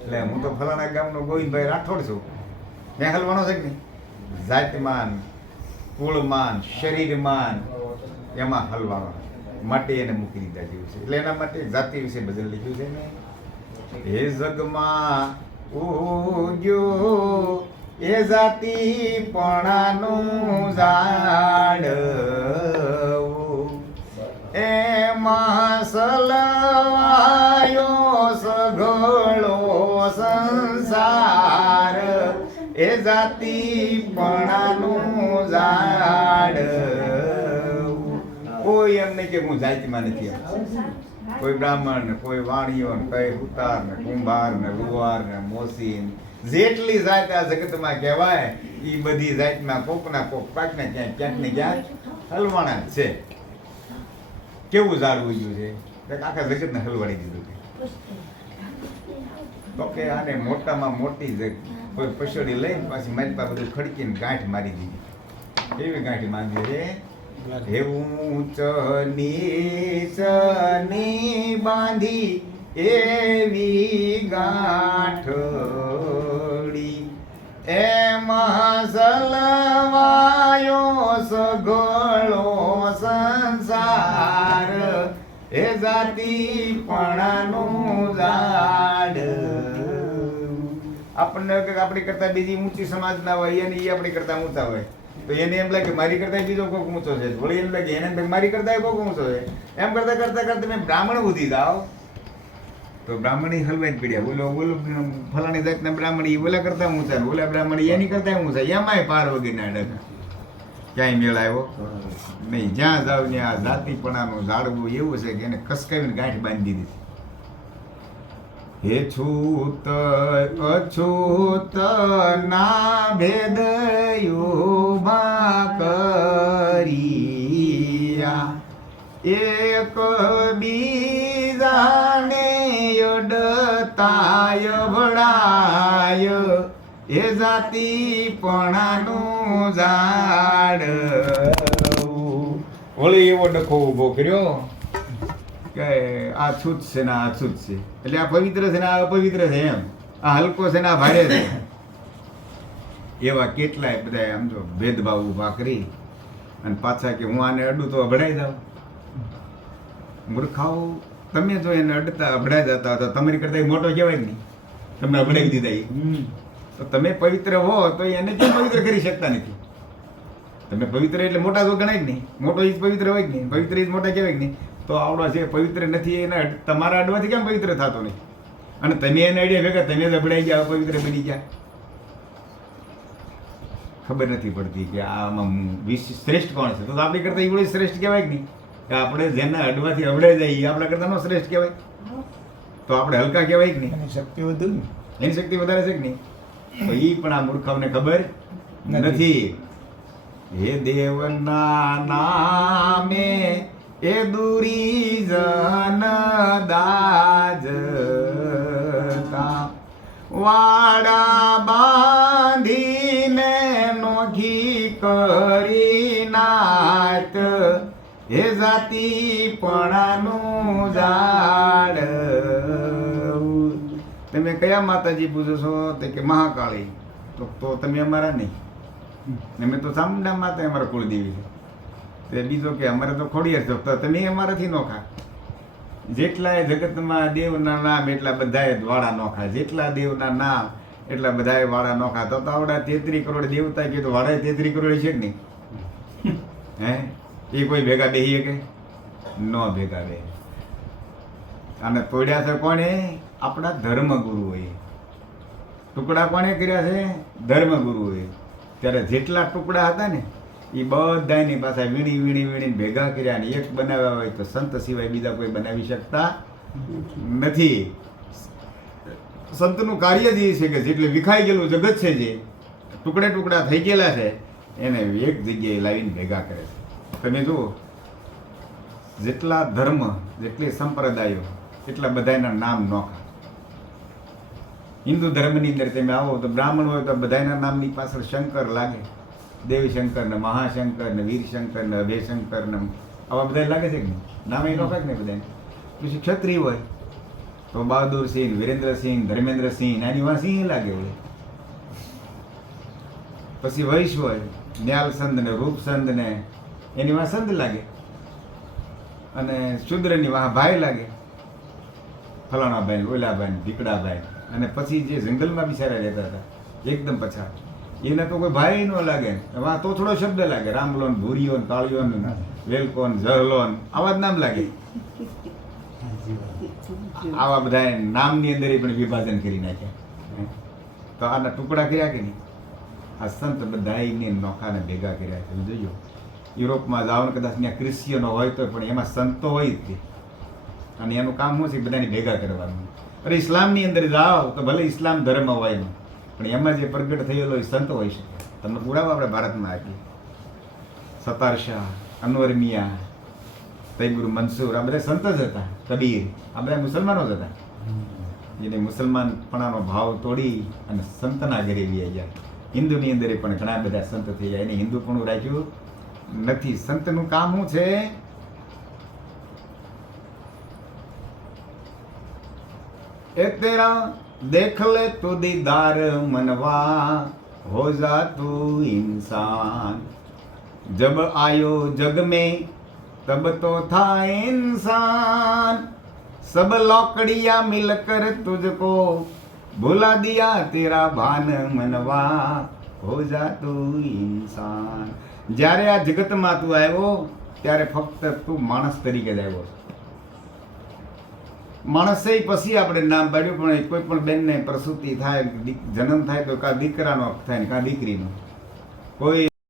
એટલે હું તો ફલાણા ગામનો ગોવિંદભાઈ રાઠોડ છું. ત્યાં હલવાનો છે કે નહીં? જાતમાન, કુળમાન, શરીરમાન એમાં હલવાનો માટે એને મૂકી દીધા જેવું છે. એટલે એના માટે જાતિ વિશે ભજન લીધું છે ને. હે જગમાં ઉગ્યો, એ જાતિ પણાનું ઝાડ. એમાં સલવાયો સઘળો એ જાતિ પણાનું ઝાડ. કોઈ એમ નહીં કે હું જાતિમાં નથી કોઈ બ્રાહ્મણ ને કોઈ વાણિયો ને કઈ ઉતાર ને કુંભાર ને લુવાર ને મોસી ને જેટલી જાત આ જગતમાં કહેવાય એ બધી જાતમાં કોક ના કોક પાક ને ક્યાંક ક્યાંક ને ક્યાંક હલવાણા છે. કેવું ઝાડવું ગયું છે? આખા જગતને હલવાડી દીધું છે. તો કે આને મોટામાં મોટી જ કોઈ પછડી લઈને પાછી મારી પાસે બધું ખડકીને ગાંઠ મારી દીધી. એવી ગાંઠી માંગી છે? એવું ચની સની બાંધી એવી ગાંઠડી આપણને આપણી કરતા બીજી ઊંચી સમાજના હોય, એને એ આપણી કરતા ઊંચા હોય. તો એને એમ લાગે મારી કરતા બીજો કોક ઊંચો છે. વળી એમ લાગે એને મારી કરતા કોક ઊંચો છે. એમ કરતા કરતા કરતા તમે બ્રાહ્મણ બુદ્ધિ જાઓ. તો બ્રાહ્મણી હલવાઈ પીડ્યા. બોલો બોલો ફલાણી જાતના બ્રાહ્મણ ઓલા કરતા ઊંચા ને ઓલા બ્રાહ્મણ એની કરતા ઊંચા. એમાંય પાર વગરના ડગ ક્યાંય મેળ આવ્યો? નહીં. જ્યાં જાવ ત્યાં આ જાતિપણાનું ઝાડવું એવું છે કે એને ખસકાવીને ગાંઠ બાંધી દીધી. હે છૂત, અછૂત, ના ભેદ ઊભા કરીયા. એક બીજાને અડતાય ભળાય એ જાતિ પણાનું ઝાડ વળી એવો ડખો ઊભો કર્યો. કે આ છૂત છે ને આ છૂત છે. એટલે આ પવિત્ર છે ને આ અપવિત્ર છે એમ. આ હલકો છે ને આ ભારે છે. એવા કેટલાય બધા આમ જો ભેદભાવ ઊભા કરી અને પાછા કે હું આને અડું તો અભડાઈ દઉં મૂર્ખાઓ તમે જો એને અડતા અભડાઈ જતા તો તમારી કરતા મોટો કહેવાય નહીં? તમને અભડાવી દીધા ઈ તો તમે પવિત્ર હો તો એને કેમ પવિત્ર કરી શકતા નથી? તમે પવિત્ર એટલે મોટા તો ગણાય જ નહીં? મોટો ઈજ પવિત્ર હોય જ નહીં? પવિત્ર ઈજ મોટા કહેવાય જ નહીં? તો આવડો છે પવિત્ર નથી એને તમારા અડવાથી કેમ પવિત્ર થતો નહીં? અને તમે એને અડ્યા ભેગા તમે જ ગયા પવિત્ર બની ગયા. ખબર નથી પડતી કે આમાં વિશ શ્રેષ્ઠ કોણ છે? તો આપણી કરતાં એવું શ્રેષ્ઠ કહેવાય કે નહીં? કે આપણે જેના અડવાથી અભડાઈ જાય એ આપણા કરતાં શ્રેષ્ઠ કહેવાય. તો આપણે હલકા કહેવાય કે નહીં? શક્તિ વધુ ને. એની શક્તિ વધારે છે કે નહીં? તો ઈ પણ આ મૂર્ખાઓને ખબર. નથી. હે દેવના નામે એ દુરી જન દાજતા વાડા બાંધીને નોખી કરી નાત. એ જાતિ પણાનું ઝાડ તમે કયા માતાજી પૂજો છો? તે કે મહાકાળી. તો તમે અમારા નહીં. અમે તો ચામુંડા માતા અમારા કુળદેવી છે. તે બીજો કે અમારે તો ખોડિયાર જપતા તો તમે અમારાથી નોખા જેટલાય જગતમાં દેવના નામ એટલા બધાય વાળા નોખા જેટલા દેવના નામ એટલા બધાએ વાળા નોખા તો આવડા તેત્રી કરોડ દેવતા કે તો વાળા તેત્રી કરોડ છે કે નહીં? હે? એ કોઈ ભેગા બેહીએ કે ન ભેગા બે અને તોડ્યા છે કોણે? આપણા ધર્મગુરુઓએ. ટુકડા કોણે કર્યા છે? ધર્મગુરુઓએ. ત્યારે જેટલા ટુકડા હતા ને એ બધાની પાસે વીણી વીણી વીણી ભેગા કર્યા ને એક બનાવ્યા હોય તો સંત સિવાય બીજા કોઈ બનાવી શકતા નથી. સંતનું કાર્ય જ એ છે કે જેટલું વિખાઈ ગયેલું જગત છે જે, ટુકડે ટુકડા થઈ ગયેલા છે, એને એક જગ્યાએ લાવીને ભેગા કરે છે. તમે જુઓ, જેટલા ધર્મ, જેટલી સંપ્રદાયો, એટલા બધાના નામ નોખા હિન્દુ ધર્મની અંદર તમે આવો તો બ્રાહ્મણ હોય તો બધાના નામની પાછળ શંકર લાગે. દેવી શંકર ને મહાશંકર ને વીરશંકર ને અભયશંકર ને આવા બધા લાગે છે કે નામ એ લોકો નહીં બધા પછી ક્ષત્રિય હોય, તો બહાદુરસિંહ વિરેન્દ્રસિંહ ધર્મેન્દ્રસિંહ આની વાં સિંહ લાગે હોય. પછી વૈશ હોય, ન્યાલસંદ ને રૂપસંદ ને, એની વાં સંદ લાગે. અને શુદ્રની વાહ ભાઈ લાગે. ફલાણા ભાઈ ઓલા ભાઈ ભીકડા ભાઈ અને પછી જે જંગલમાં બિચારા રહેતા હતા, એકદમ પછાત. એને તો કોઈ ભાઈ ન લાગે. એમાં તો થોડો શબ્દ લાગે. રામલોન, ભૂરીઓન કાળિયોન વેલકોન જહલોન આવા જ નામ લાગે. આવા બધા નામની અંદર પણ વિભાજન કરી નાખ્યા. તો આના ટુકડા કર્યા કે નહીં? આ સંત બધાને નોખાને ભેગા કર્યા છે. જોયો યુરોપમાં જાઓ ને કદાચ ત્યાં ક્રિશ્ચિયનો હોય તો પણ એમાં સંતો હોય જ અને એનું કામ શું છે? બધાને ભેગા કરવાનું. અરે ઇસ્લામની અંદર જાઓ તો ભલે ઇસ્લામ ધર્મ હોય એમાં. પણ એમાં જે પ્રગટ થયેલો એ સંત હોય છે. તમને પુરાવા આપણે ભારતમાં આપીએ સતાર શાહ, અનવર મિયા તૈગુરુ મનસુર, આ બધા સંત જ હતા, કબીર. આ બધા મુસલમાનો જ હતા. જેને મુસલમાનપણાનો ભાવ તોડી અને સંતના ઘરે લઈ ગયા. હિન્દુની અંદર પણ ઘણા બધા સંત થઈ ગયા એને હિન્દુપણું રાખ્યું. નથી, સંતનું કામ શું છે? એક તેરા देख ले तो दीदार मनवा हो जा तू इंसान जब आयो जग में तब तो था इंसान सब लौकड़िया मिलकर तुझको भुला दिया तेरा भान मनवा हो जा તું ઇન્સાન જ્યારે આ જગતમાં તું આવ્યો ત્યારે ફક્ત તું માણસ તરીકે જ આવ્યો માણસે પછી આપણે નામ પાડ્યું, પણ કોઈ પણ બેનને પ્રસૂતિ થાય જન્મ થાય તો કાં દીકરાનો થાય ને કાં દીકરીનો. કોઈ